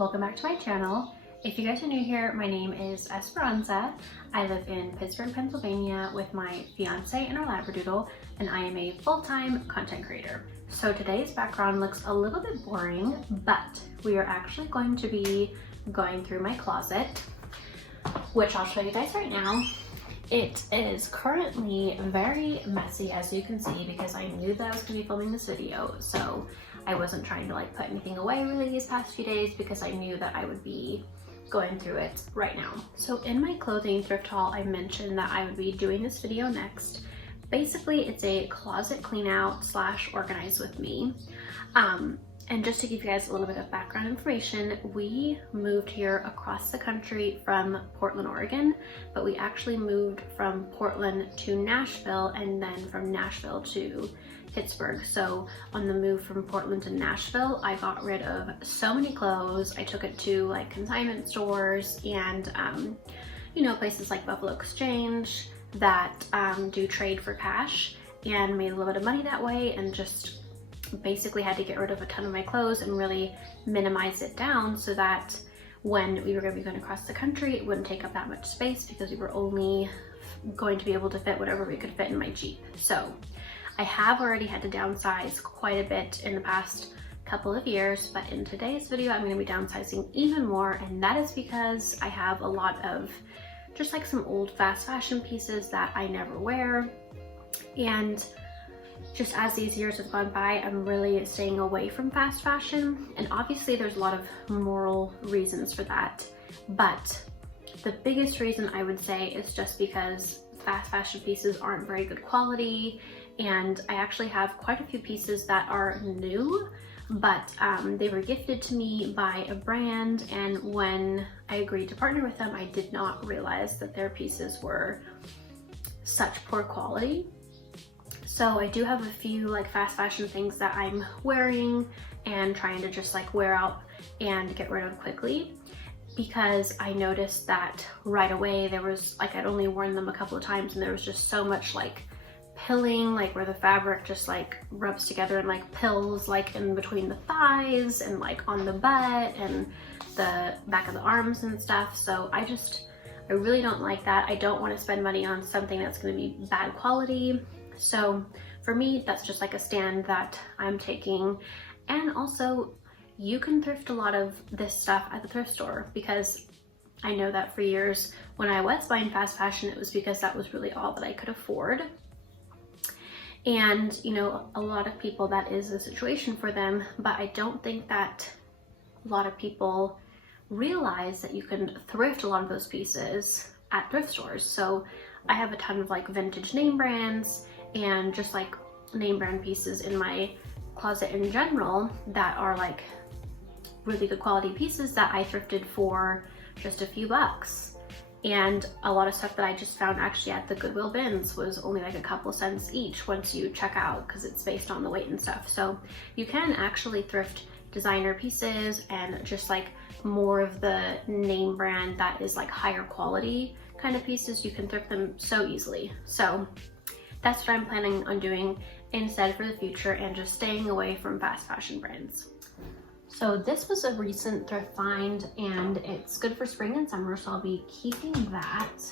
welcome back to my channel. If you guys are new here, my name is Esperanza. I live in Pittsburgh, Pennsylvania with my fiance and our Labradoodle, and I am a full-time content creator. So today's background looks a little bit boring, but we are actually going to be going through my closet, which I'll show you guys right now. It is currently very messy, as you can see, because I knew that I was going to be filming this video, so I wasn't trying to like put anything away really these past few days because I knew that I would be going through it right now. So in my clothing thrift haul, I mentioned that I would be doing this video next. Basically, it's a closet clean out / organize with me. And just to give you guys a little bit of background information, we moved here across the country from Portland, Oregon, but we actually moved from Portland to Nashville and then from Nashville to Pittsburgh. So on the move from Portland to Nashville, I got rid of so many clothes. I took it to like consignment stores and, you know, places like Buffalo Exchange that do trade for cash, and made a little bit of money that way, and just basically had to get rid of a ton of my clothes and really minimize it down so that when we were going to be going across the country, it wouldn't take up that much space because we were only going to be able to fit whatever we could fit in my Jeep. So I have already had to downsize quite a bit in the past couple of years, but in today's video, I'm going to be downsizing even more, and that is because I have a lot of just like some old fast fashion pieces that I never wear, and just as these years have gone by, I'm really staying away from fast fashion, and obviously there's a lot of moral reasons for that, but the biggest reason I would say is just because fast fashion pieces aren't very good quality, and I actually have quite a few pieces that are new, but they were gifted to me by a brand, and when I agreed to partner with them, I did not realize that their pieces were such poor quality. So I do have a few like fast fashion things that I'm wearing and trying to just like wear out and get rid of quickly, because I noticed that right away there was like, I'd only worn them a couple of times and there was just so much like pilling, like where the fabric just like rubs together and like pills like in between the thighs and like on the butt and the back of the arms and stuff. So I really don't like that. I don't want to spend money on something that's going to be bad quality. So for me, that's just like a stand that I'm taking. And also, you can thrift a lot of this stuff at the thrift store, because I know that for years when I was buying fast fashion, it was because that was really all that I could afford. And you know, a lot of people, that is the situation for them, but I don't think that a lot of people realize that you can thrift a lot of those pieces at thrift stores. So I have a ton of like vintage name brands and just like name brand pieces in my closet in general that are like really good quality pieces that I thrifted for just a few bucks. And a lot of stuff that I just found actually at the Goodwill bins was only like a couple cents each once you check out, because it's based on the weight and stuff. So you can actually thrift designer pieces and just like more of the name brand that is like higher quality kind of pieces. You can thrift them so easily. So that's what I'm planning on doing instead for the future, and just staying away from fast fashion brands. So this was a recent thrift find, and it's good for spring and summer, so I'll be keeping that,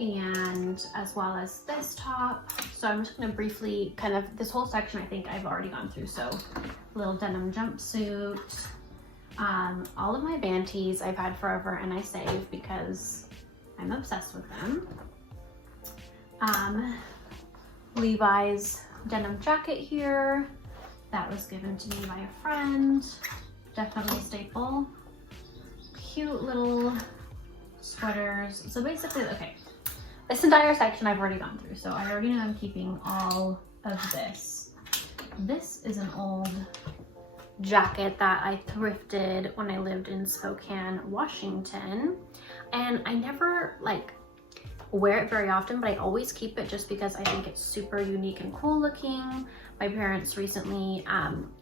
and as well as this top. So I'm just going to briefly kind of, this whole section I think I've already gone through. So little denim jumpsuit, all of my band tees I've had forever and I save because I'm obsessed with them. Levi's denim jacket here. That was given to me by a friend. Definitely a staple. Cute little sweaters. So basically, okay, this entire section I've already gone through, so I already know I'm keeping all of this. This is an old jacket that I thrifted when I lived in Spokane, Washington, and I never like wear it very often, but I always keep it just because I think it's super unique and cool looking. My parents recently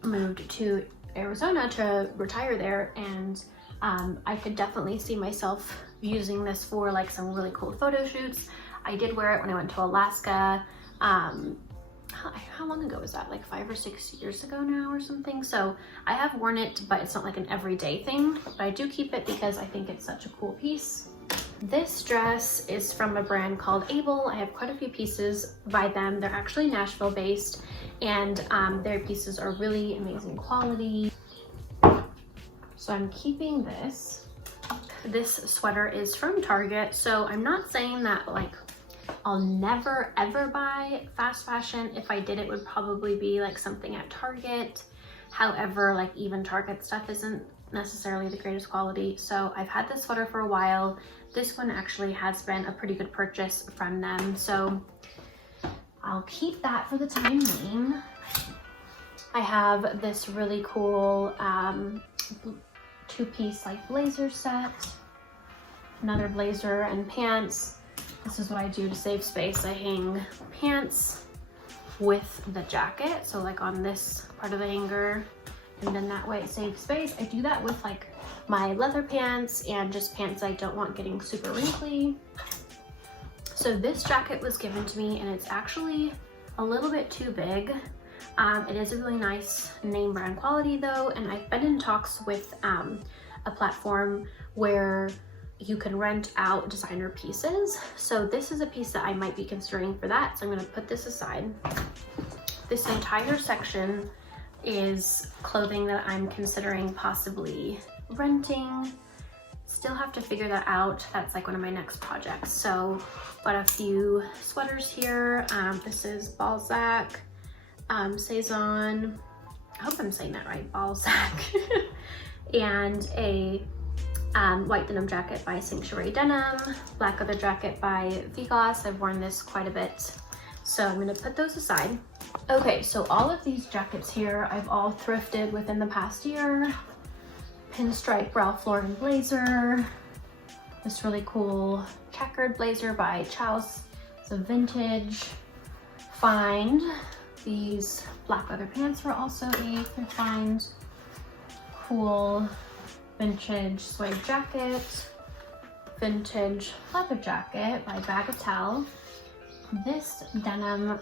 moved to Arizona to retire there, and I could definitely see myself using this for like some really cool photo shoots. I did wear it when I went to Alaska how long ago was that? Like 5 or 6 years ago now or something. So I have worn it, but it's not like an everyday thing, but I do keep it because I think it's such a cool piece. This dress is from a brand called Able. I have quite a few pieces by them. They're actually Nashville based, and their pieces are really amazing quality. So I'm keeping this. This sweater is from Target. So I'm not saying that like I'll never ever buy fast fashion. If I did, it would probably be like something at Target. However, like even Target stuff isn't necessarily the greatest quality. So I've had this sweater for a while. This one actually has been a pretty good purchase from them. So I'll keep that for the time being. I have this really cool two-piece like blazer set. Another blazer and pants. This is what I do to save space. I hang pants with the jacket, so like on this part of the hanger, and then that way it saves space. I do that with like my leather pants and just pants I don't want getting super wrinkly. So this jacket was given to me, and it's actually a little bit too big. It is a really nice name brand quality though, and I've been in talks with a platform where you can rent out designer pieces. So this is a piece that I might be considering for that. So I'm gonna put this aside. This entire section is clothing that I'm considering possibly renting. Still have to figure that out. That's like one of my next projects. So got a few sweaters here. This is Balzac, Saison. I hope I'm saying that right, Balzac. And a white denim jacket by Sanctuary Denim, black leather jacket by Vigos. I've worn this quite a bit, so I'm gonna put those aside. Okay, so all of these jackets here, I've all thrifted within the past year. Pinstripe Ralph Lauren blazer, this really cool checkered blazer by Chows. It's a vintage find. These black leather pants were also a thrift find. Cool vintage suede jacket, vintage leather jacket by Bagatelle. This denim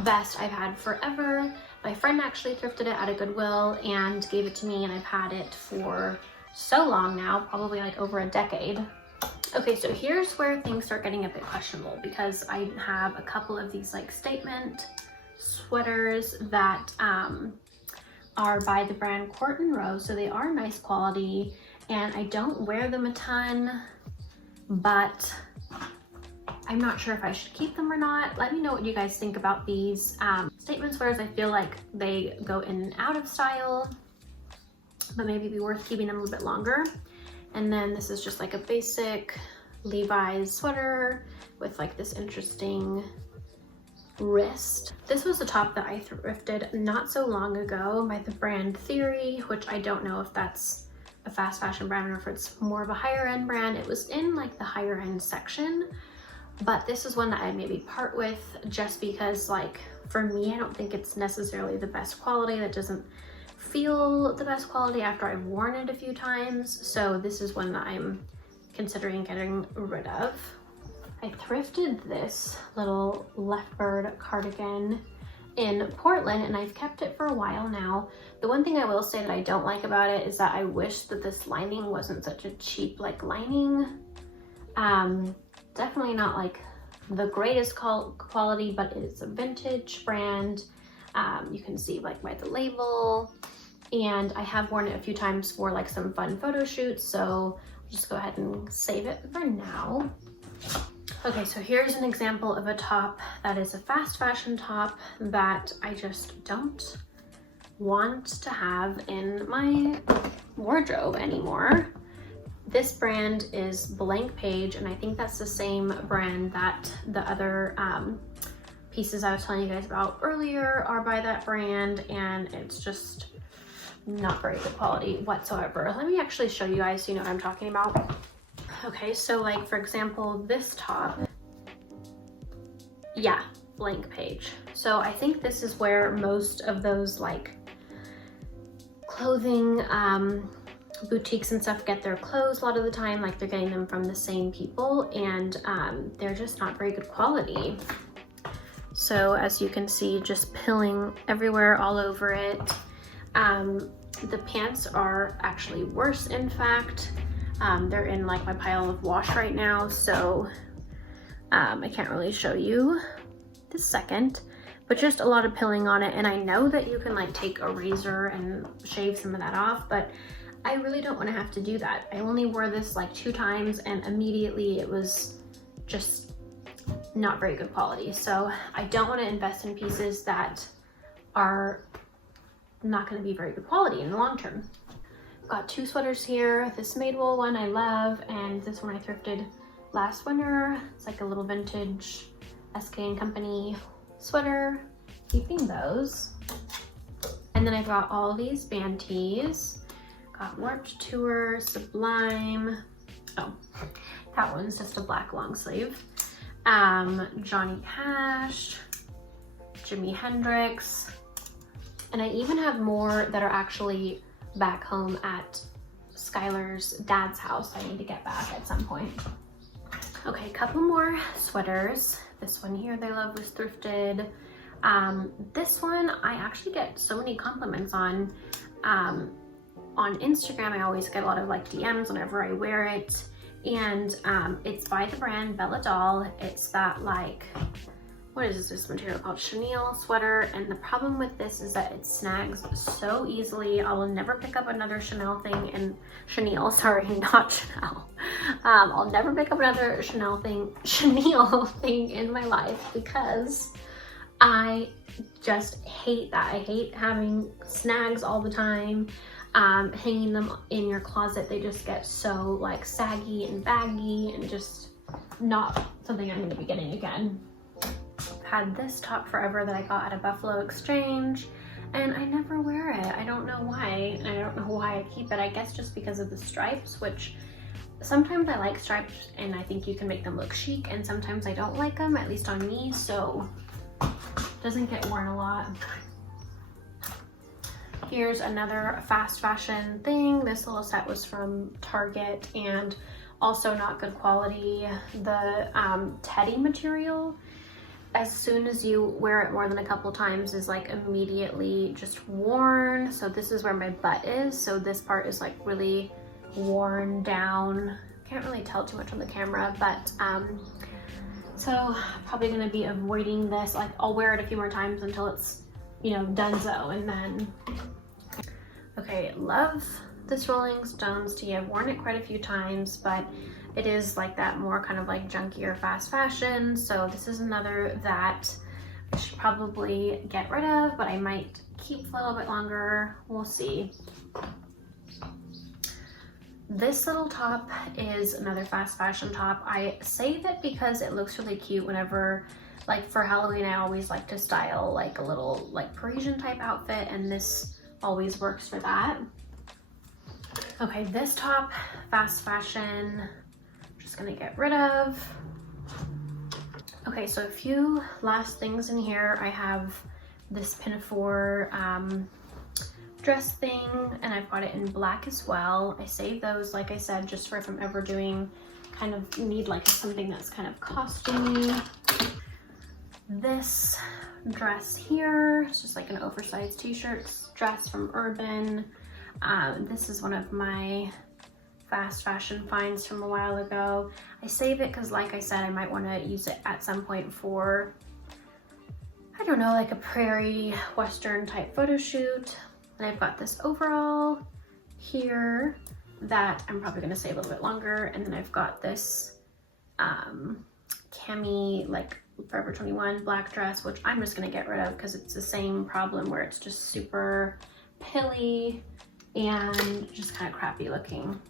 vest I've had forever. My friend actually thrifted it at a Goodwill and gave it to me, and I've had it for so long now, probably like over a decade. Okay, so here's where things start getting a bit questionable, because I have a couple of these like statement sweaters that are by the brand Court and Rose, so they are nice quality, and I don't wear them a ton, but I'm not sure if I should keep them or not. Let me know what you guys think about these statement sweaters. I feel like they go in and out of style, but maybe it'd be worth keeping them a little bit longer. And then this is just like a basic Levi's sweater with like this interesting wrist. This was a top that I thrifted not so long ago by the brand Theory, which I don't know if that's a fast fashion brand or if it's more of a higher end brand. It was in like the higher end section, but this is one that I maybe part with just because, like, for me, I don't think it's necessarily the best quality. That doesn't feel the best quality after I've worn it a few times. So this is one that I'm considering getting rid of. I thrifted this little leopard cardigan in Portland, and I've kept it for a while now. The one thing I will say that I don't like about it is that I wish that this lining wasn't such a cheap like lining. Definitely not like the greatest quality, but it's a vintage brand. You can see like by the label, and I have worn it a few times for like some fun photo shoots, so I'll just go ahead and save it for now. Okay, so here's an example of a top that is a fast fashion top that I just don't want to have in my wardrobe anymore. This brand is Blank Page, and I think that's the same brand that the other pieces I was telling you guys about earlier are by that brand, and it's just not very good quality whatsoever. Let me actually show you guys so you know what I'm talking about. Okay, so like for example, this top, yeah, Blank Page. So I think this is where most of those like clothing boutiques and stuff get their clothes a lot of the time. Like they're getting them from the same people, and they're just not very good quality. So as you can see, just pilling everywhere all over it. The pants are actually worse, in fact. They're in like my pile of wash right now, so I can't really show you this second, but just a lot of pilling on it. And I know that you can like take a razor and shave some of that off, but I really don't want to have to do that. I only wore this like 2 times and immediately it was just not very good quality. So I don't want to invest in pieces that are not going to be very good quality in the long term. Got 2 sweaters here. This Madewell one I love, and this one I thrifted last winter. It's like a little vintage SK & Company sweater. Keeping those. And then I've got all these band tees. Got Warped Tour, Sublime. Oh, that one's just a black long sleeve. Johnny Cash, Jimi Hendrix. And I even have more that are actually back home at Skylar's dad's house. I need to get back at some point. Okay, a couple more sweaters. This one here they love was thrifted. This one I actually get so many compliments on. On Instagram, I always get a lot of like DMs whenever I wear it. And it's by the brand Bella Doll. It's that like, what is this material called? Chenille sweater. And the problem with this is that it snags so easily. I will never pick up another Chenille thing in Chenille, sorry, not Chanel. I'll never pick up another Chenille thing in my life because I just hate that. I hate having snags all the time. Hanging them in your closet, they just get so like saggy and baggy and just not something I'm going to be getting again. Had this top forever that I got at a Buffalo Exchange and I never wear it. I don't know why, and I don't know why I keep it. I guess just because of the stripes, which sometimes I like stripes and I think you can make them look chic, and sometimes I don't like them, at least on me, so it doesn't get worn a lot. Here's another fast fashion thing. This little set was from Target and also not good quality. The teddy material, as soon as you wear it more than a couple times, is like immediately just worn. So this is where my butt is. So this part is like really worn down. Can't really tell too much on the camera, but so probably gonna be avoiding this. Like I'll wear it a few more times until it's, you know, donezo, and then. Okay, love this Rolling Stones tee. I've worn it quite a few times, but it is like that more kind of like junkier fast fashion. So this is another that I should probably get rid of, but I might keep for a little bit longer. We'll see. This little top is another fast fashion top. I save it because it looks really cute whenever, like for Halloween, I always like to style like a little like Parisian type outfit, and this always works for that. Okay, this top, fast fashion, just gonna get rid of. Okay, so a few last things in here. I have this pinafore dress thing, and I've got it in black as well. I save those, like I said, just for if I'm ever doing, kind of need like something that's kind of costumey. This dress here, it's just like an oversized t-shirt dress from Urban. This is one of my fast fashion finds from a while ago. I save it because, like I said, I might want to use it at some point for, I don't know, like a prairie western type photo shoot. And I've got this overall here that I'm probably going to save a little bit longer. And then I've got this cami, like Forever 21 black dress, which I'm just going to get rid of because it's the same problem where it's just super pilly and just kind of crappy looking.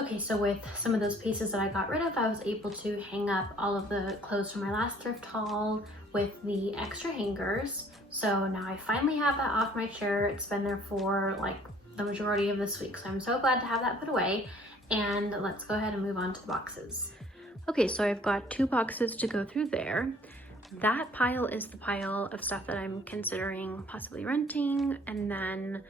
Okay, so with some of those pieces that I got rid of, I was able to hang up all of the clothes from my last thrift haul with the extra hangers. So now I finally have that off my chair. It's been there for like the majority of this week, so I'm so glad to have that put away. And let's go ahead and move on to the boxes. Okay, so I've got 2 boxes to go through there. That pile is the pile of stuff that I'm considering possibly renting, and then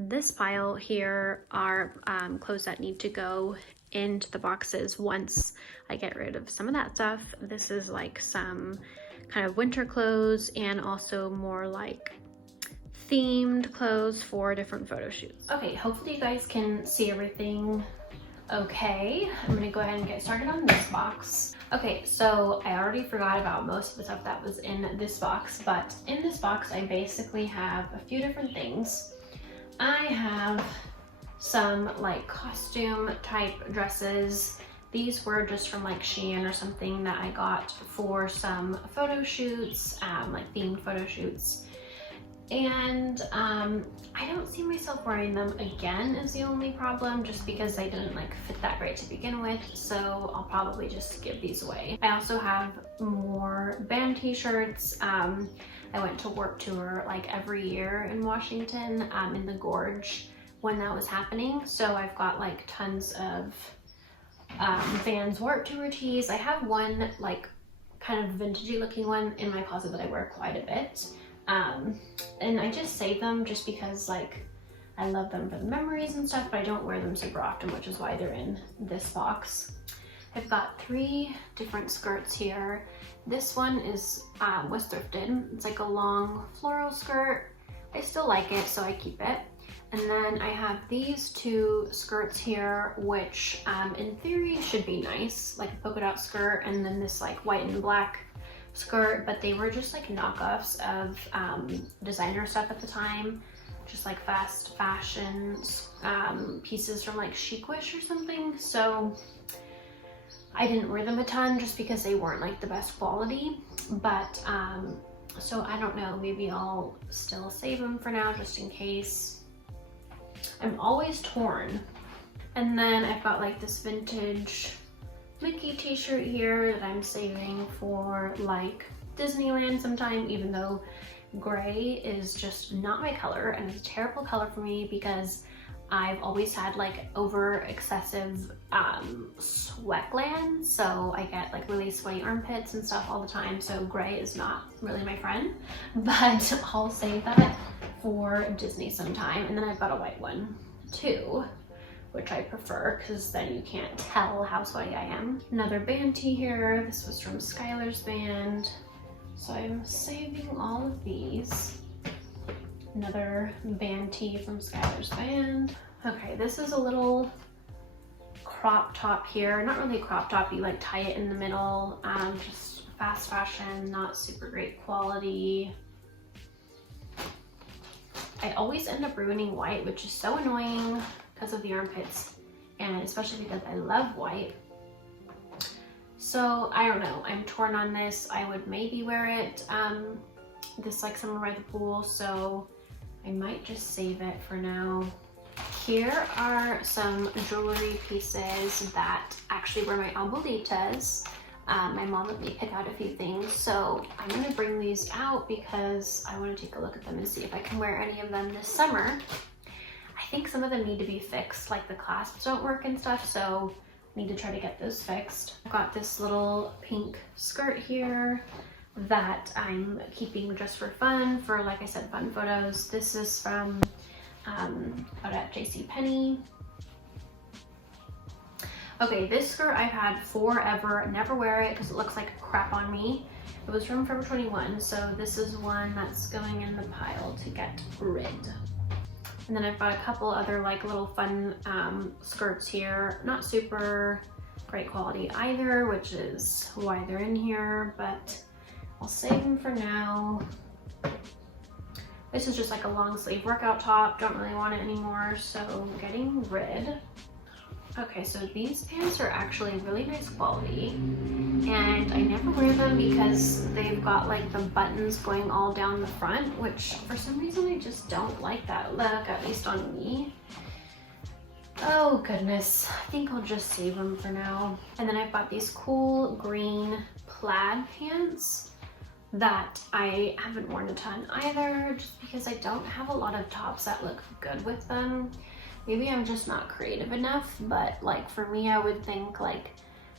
This pile here are clothes that need to go into the boxes once I get rid of some of that stuff. This is like some kind of winter clothes and also more like themed clothes for different photo shoots. Okay, hopefully you guys can see everything okay. I'm gonna go ahead and get started on this box. Okay, so I already forgot about most of the stuff that was in this box, but in this box I basically have a few different things. I have some like costume type dresses. These were just from like Shein or something that I got for some photo shoots, like themed photo shoots. And I don't see myself wearing them again is the only problem, just because they didn't like fit that great to begin with, so I'll probably just give these away. I also have more band t-shirts. I went to Warped Tour like every year in Washington, in the Gorge when that was happening, so I've got like tons of Vans Warped Tour tees. I have one like kind of vintagey looking one in my closet that I wear quite a bit. And I just save them just because like I love them for the memories and stuff, but I don't wear them super often, which is why they're in this box. I've got 3 different skirts here. This one is was thrifted. It's like a long floral skirt. I still like it, so I keep it. And then I have these 2 skirts here, which in theory should be nice, like a polka dot skirt, and then this like white and black skirt, but they were just like knockoffs of designer stuff at the time, just like fast fashion pieces from like Chic Wish or something. So I didn't wear them a ton just because they weren't like the best quality, but so I don't know, maybe I'll still save them for now just in case. I'm always torn. And then I've got like this vintage Mickey t-shirt here that I'm saving for like Disneyland sometime, even though gray is just not my color and it's a terrible color for me because I've always had like over excessive sweat glands, so I get like really sweaty armpits and stuff all the time, so gray is not really my friend, but I'll save that for Disney sometime. And then I've got a white one too, which I prefer because then you can't tell how sweaty I am. Another band tee here. This was from Skylar's band. So I'm saving all of these. Another band tee from Skylar's band. Okay, this is a little crop top here. Not really a crop top, you like tie it in the middle. Just fast fashion, not super great quality. I always end up ruining white, which is so annoying because of the armpits, and especially because I love white. So I don't know, I'm torn on this. I would maybe wear it this like summer by the pool, so I might just save it for now. Here are some jewelry pieces that actually were my abuelitas. My mom let me pick out a few things, so I'm gonna bring these out because I want to take a look at them and see if I can wear any of them this summer. I think some of them need to be fixed, like the clasps don't work and stuff, so I need to try to get those fixed. I've got this little pink skirt here that I'm keeping just for fun, for like I said, fun photos. This is from out at JCPenney. Okay, this skirt I've had forever, never wear it because it looks like crap on me. It was from Forever 21, so this is one that's going in the pile to get rid. And then I've got a couple other like little fun skirts here. Not super great quality either, which is why they're in here, but I'll save them for now. This is just like a long sleeve workout top. Don't really want it anymore, so getting rid. Okay, so these pants are actually really nice quality, and I never wear them because they've got like the buttons going all down the front, which for some reason I just don't like that look, at least on me. Oh goodness, I think I'll just save them for now. And then I've got these cool green plaid pants that I haven't worn a ton either, just because I don't have a lot of tops that look good with them. Maybe I'm just not creative enough, but like for me, I would think like,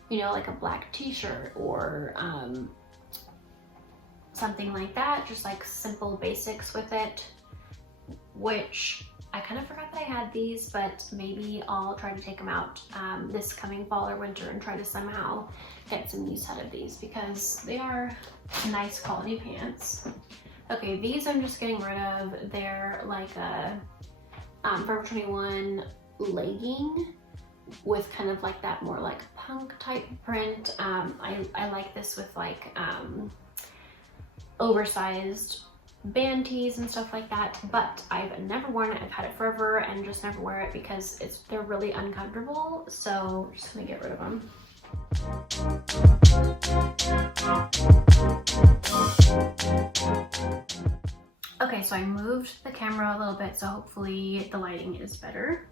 you know, like a black t-shirt or something like that, just like simple basics with it, which I kind of forgot that I had these, but maybe I'll try to take them out this coming fall or winter and try to somehow get some use out of these because they are nice quality pants. Okay, these I'm just getting rid of. They're like a Forever 21 legging with kind of like that more like punk type print. I like this with like oversized band tees and stuff like that, but I've never worn it. I've had it forever and just never wear it because they're really uncomfortable, so I'm just gonna get rid of them. Okay, so I moved the camera a little bit, so hopefully the lighting is better.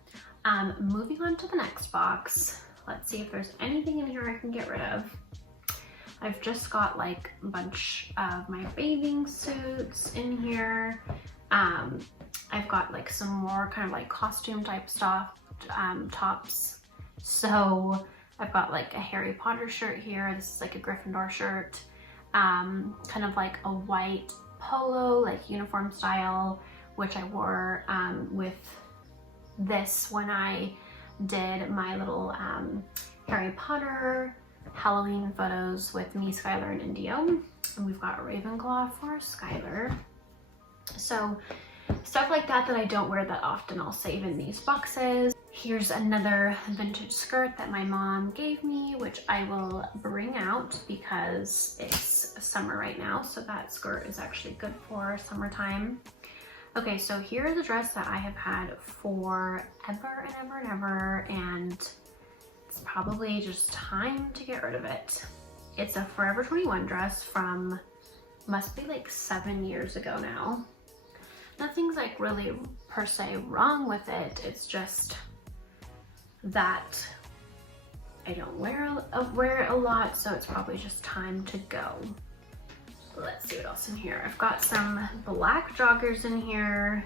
Moving on to the next box. Let's see if there's anything in here I can get rid of. I've just got like a bunch of my bathing suits in here. I've got like some more kind of like costume type stuff, tops. So I've got like a Harry Potter shirt here. This is like a Gryffindor shirt. Kind of like a white polo, like uniform style, which I wore with this when I did my little Harry Potter Halloween photos with me, Skylar, and Indio. And we've got a Ravenclaw for Skylar. So stuff like that I don't wear that often, I'll save in these boxes. Here's another vintage skirt that my mom gave me, which I will bring out because it's summer right now. So that skirt is actually good for summertime. Okay, so here's a dress that I have had for ever and ever and ever, and it's probably just time to get rid of it. It's a Forever 21 dress from, must be like 7 years ago now. Nothing's like really per se wrong with it. It's just that I don't wear it a lot, so it's probably just time to go. Let's see what else in here. I've got some black joggers in here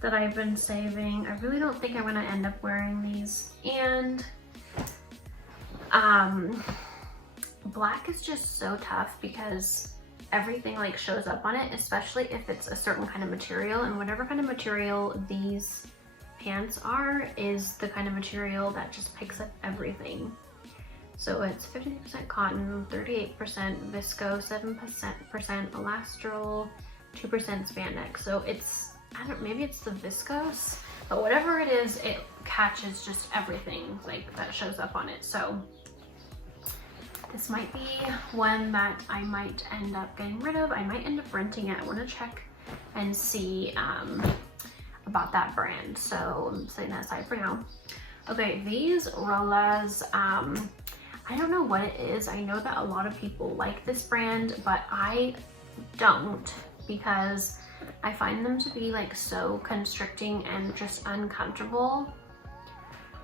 that I've been saving. I really don't think I'm gonna end up wearing these. And black is just so tough because everything like shows up on it, especially if it's a certain kind of material, and whatever kind of material these pants are is the kind of material that just picks up everything. So it's 50% cotton, 38% visco, 7% elastral, 2% spandex. So it's, I don't, maybe it's the viscose, but whatever it is, it catches just everything like that shows up on it. So this might be one that I might end up getting rid of. I might end up renting it. I want to check and see about that brand. So I'm setting that aside for now. Okay, these Rolas, I don't know what it is. I know that a lot of people like this brand, but I don't, because I find them to be like so constricting and just uncomfortable.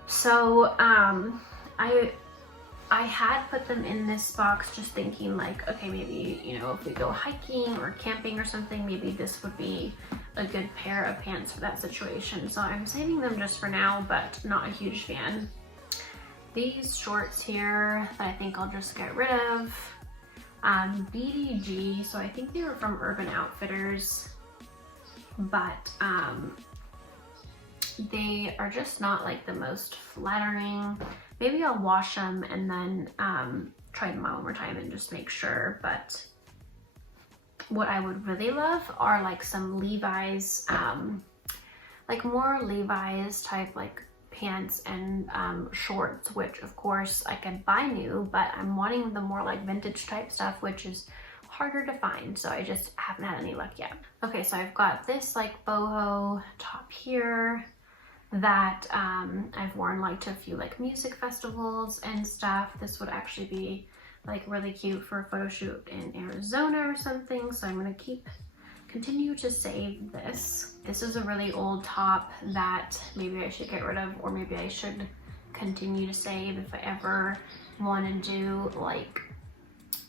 So I had put them in this box just thinking like, okay, maybe, you know, if we go hiking or camping or something, maybe this would be a good pair of pants for that situation. So I'm saving them just for now, but not a huge fan. These shorts here that I think I'll just get rid of. BDG, so I think they were from Urban Outfitters, but they are just not like the most flattering. Maybe I'll wash them and then try them out one more time and just make sure. But what I would really love are like some Levi's, like more Levi's type like pants and shorts, which of course I can buy new, but I'm wanting the more like vintage type stuff, which is harder to find, so I just haven't had any luck yet. Okay, so I've got this like boho top here that I've worn like to a few like music festivals and stuff. This would actually be like really cute for a photo shoot in Arizona or something, so I'm gonna continue to save this. This is a really old top that maybe I should get rid of, or maybe I should continue to save if I ever want to do like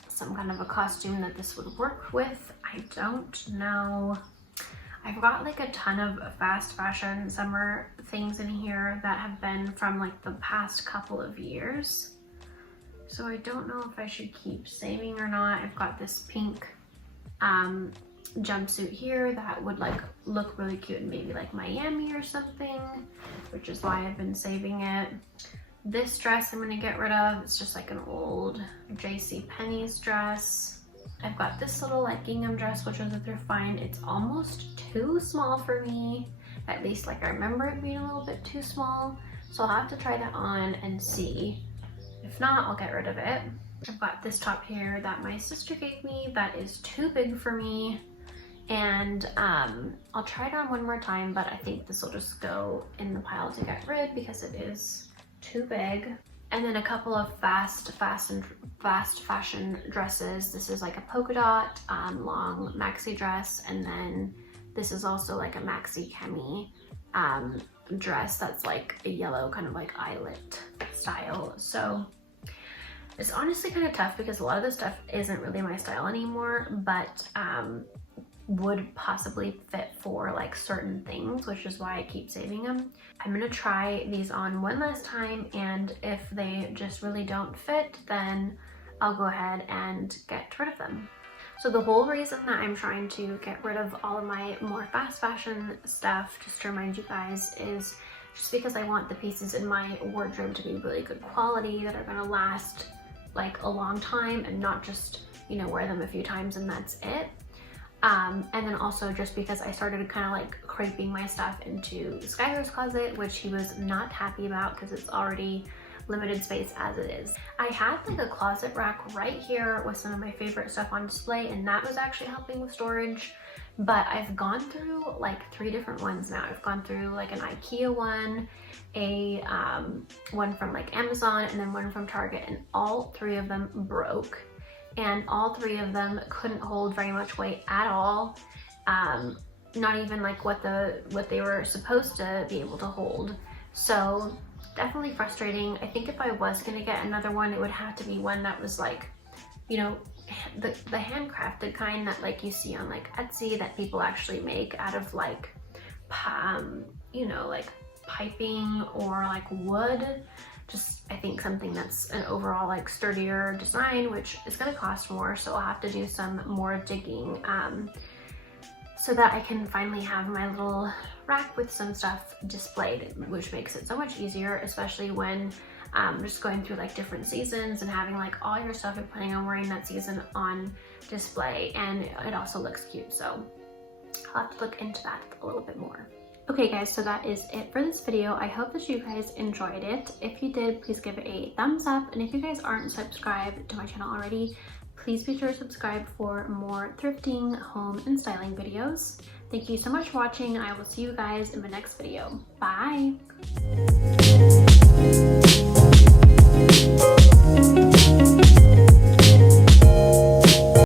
some kind of a costume that this would work with. I don't know. I've got like a ton of fast fashion summer things in here that have been from like the past couple of years. So I don't know if I should keep saving or not. I've got this pink jumpsuit here that would like look really cute in maybe like Miami or something, which is why I've been saving it. This dress I'm gonna get rid of. It's just like an old JCPenney's dress. I've got this little like gingham dress, which was a thrift find. It's almost too small for me. At least like I remember it being a little bit too small. So I'll have to try that on and see. If not, I'll get rid of it. I've got this top here that my sister gave me that is too big for me. And I'll try it on one more time, but I think this will just go in the pile to get rid because it is too big. And then a couple of fast fashion dresses. This is like a polka dot long maxi dress, and then this is also like a maxi chemi dress that's like a yellow kind of like eyelet style. So it's honestly kind of tough because a lot of this stuff isn't really my style anymore, but would possibly fit for like certain things, which is why I keep saving them. I'm gonna try these on one last time, and if they just really don't fit, then I'll go ahead and get rid of them. So the whole reason that I'm trying to get rid of all of my more fast fashion stuff, just to remind you guys, is just because I want the pieces in my wardrobe to be really good quality, that are gonna last like a long time and not just, you know, wear them a few times and that's it. And then also just because I started kind of like craping my stuff into Skylar's closet, which he was not happy about because it's already limited space as it is. I had like a closet rack right here with some of my favorite stuff on display, and that was actually helping with storage. But I've gone through like 3 different ones now. I've gone through like an IKEA one, a one from like Amazon, and then one from Target, and all 3 of them broke. And all 3 of them couldn't hold very much weight at all. Not even like what they were supposed to be able to hold. So definitely frustrating. I think if I was gonna get another one, it would have to be one that was like, you know, the handcrafted kind that like you see on like Etsy that people actually make out of like, you know, like piping or like wood. Just, I think something that's an overall like sturdier design, which is going to cost more, so I'll have to do some more digging so that I can finally have my little rack with some stuff displayed, which makes it so much easier, especially when just going through like different seasons and having like all your stuff you're planning on wearing that season on display, and it also looks cute. So I'll have to look into that a little bit more. Okay guys, so that is it for this video. I hope that you guys enjoyed it. If you did, please give it a thumbs up. And if you guys aren't subscribed to my channel already, please be sure to subscribe for more thrifting, home, and styling videos. Thank you so much for watching, and I will see you guys in the next video. Bye!